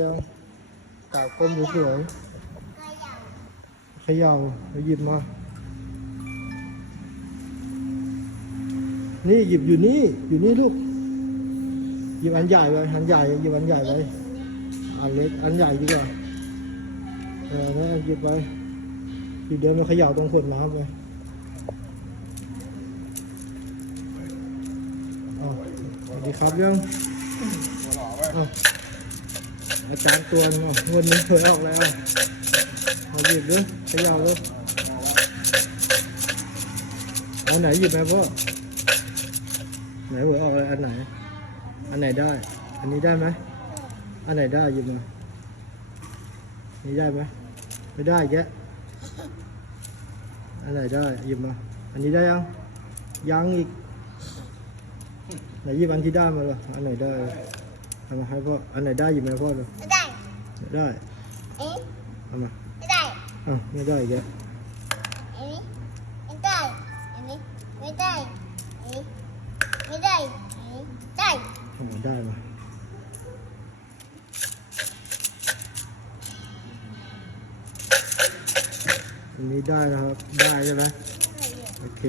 ยังกาวก้มสวยๆขย่าไปหยิบมา นี่หยิบอยู่นี่ อยู่นี่ลูก หยิบอันใหญ่ไว้อันใหญ่ หยิบอันใหญ่ไว้อันเล็ก อันใหญ่ดีกว่า เออนะหยิบไว้ทีเดินมาเขย่าตรงขวดน้ำไปอ๋อสวัสดีครับยัง อาจารย์ตัวนึงวันนี้เคยออกแล้วมาหยิบด้วยขย่าด้วยเอาไหนหยิบไหมพ่อไหนหวยออกเลยอันไหน อันไหนได้ อันนี้ได้ไหมอันไหนได้หยิบมานี่ได้ไหมไม่ได้แกอันไหนได้หยิบมาอันนี้ได้ยังยังอีกไหนหยิบอันที่ได้มาเลยอันไหนได้ เอามาให้พ่ออันไหนได้หยิบมาให้พ่อเลยไม่ได้ไม่ได้เอ๊ะเอามาไม่ได้อ้าวไม่ได้แกะอันนี้ไม่ได้อันนี้ไม่ได้อันนี้ไม่ได้อันนี้ได้เอามาได้มาอันนี้ได้นะครับ ได้ใช่ไหมโอเค